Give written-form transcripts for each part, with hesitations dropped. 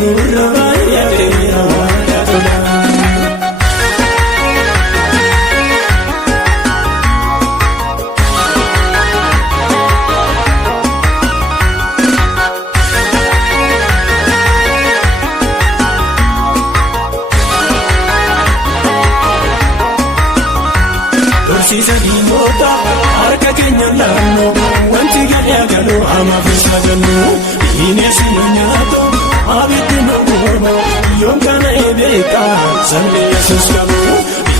nurra baay'ateera waaqa tola. Dorsiisa diinota harka keenya laannu wanti gadhaa galuu amaaf isa gannu bineensi nu nyaatu abiddi nu gubu yoom kana eebeeka sabni Yesuus qabu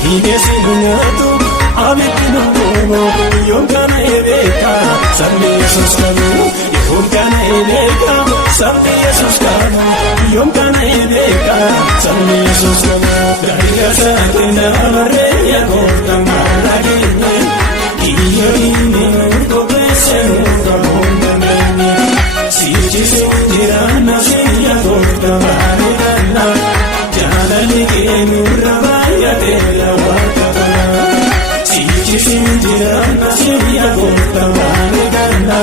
bineensi nu nyaatu abiddi nu gubu yoom kana eebeeka sabni Yesuus qabu yoom kana eebeeka sabni Yesuus qabu yoom kana eebeeka sabni Yesuus qabu gariga saatina amarree yaa gooftaa maallaqeenye kiyyoonni nurgobeesse nurgaboondameenye sichise jiraanna siyya gooftaa maallaqanna jaalali kee nurra baay'ateera waaqa tola. Sichise jiraanna siyya gooftaa maallaqanna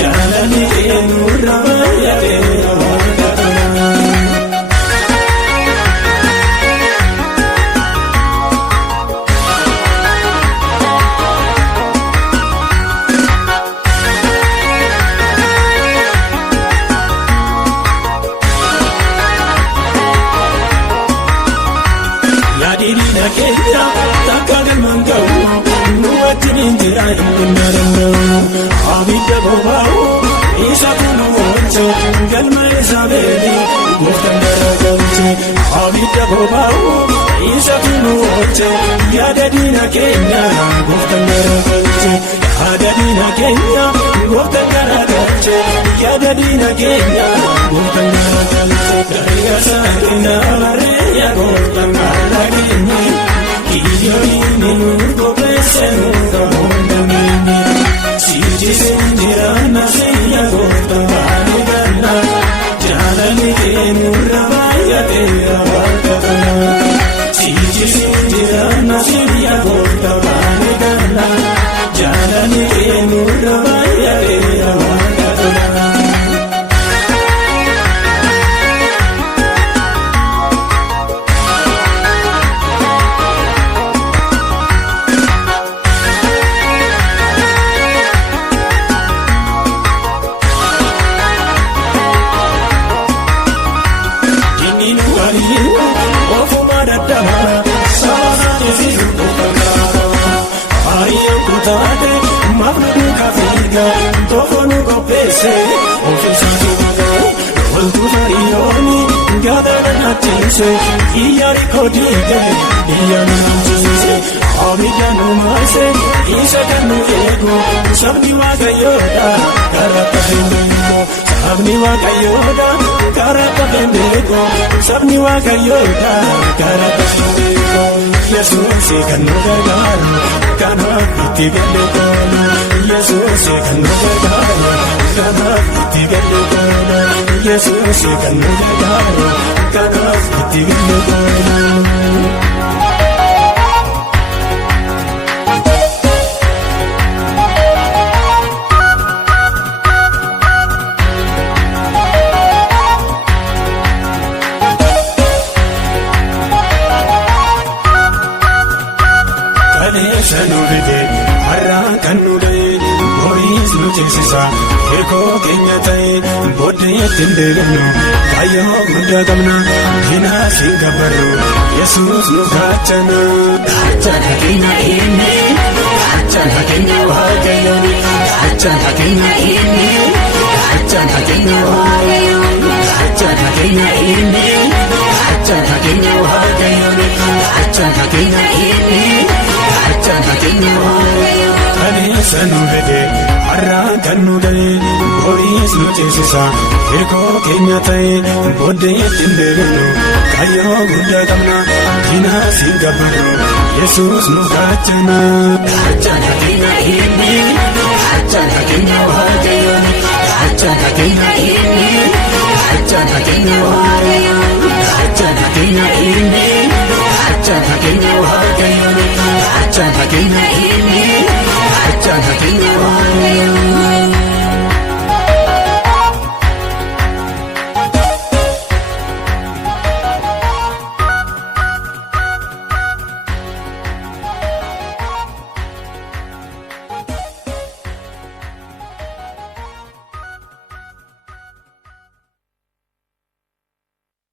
jaalali kee nurra baay'ateera waaqa tola. Keenya takka galmaan ga'u nu wajjin jira hin danda'u abidda boba'u isa kun oolche galma isa beeli gooftaan garagalche abidda boba'u isa kun oolche yaada diina keenya gooftaan garagalche yaada diina keenya gooftaan garagalche yaada diina keenya gooftaan garagalche gariga saatina amarree yaa gooftaan maallaqeenye kiyyoonni nurgobeesse nurgaboondameenye sichise jiraanna siyya gooftaa maallaqanna jaalali kee nurra baay'ateera waaqa tola. Sichise jiraanna siyya gooftaa maallaqanna jaalali kee nurra baay'ateera waaqa tola. Tofonu kopese ofisa kibaga oltu farioni gadana natise iyari kodide iyani natise abida no mase isa kanu ego sabni waga yoda karata hemego sabni waga yoda karata hemego sabni waga yoda karata hemego Yesuus kanu gargaaru kanaaf itti galleetoonu Yesuus kanu gargaaru kanaaf itti galleetoonu Yesuus kanu gargaaru kanaaf itti galleetoonu. Hirkoo keenya ta'e booddee ittiin deebinu kaayyoo guddaa qabna diinaa siin gabbarru Yesuus nu gaachana. Gaachana keenya inni gaachana keenya waaqayyooni gaachana keenya inni gaachana keenya waaqayyooni gaachana keenya inni gaachana keenya waaqayyooni gaachana keenya inni gaachana keenya waaqayyooni. Kaleessa nu fedhe har'aa kan nu ga'e horiis nu ceesisa hirkoo keenya ta'e booddee ittiin deebinu kaayyoo guddaa qabna diinaa siin gabbarru Yesuus nu gaachana. Gaachana keenya inni gaachana keenya waaqayyooni gaachana keenya inni gaachana keenya waaqayyooni gaachana keenya inni gaachana keenya waaqayyooni gaachana keenya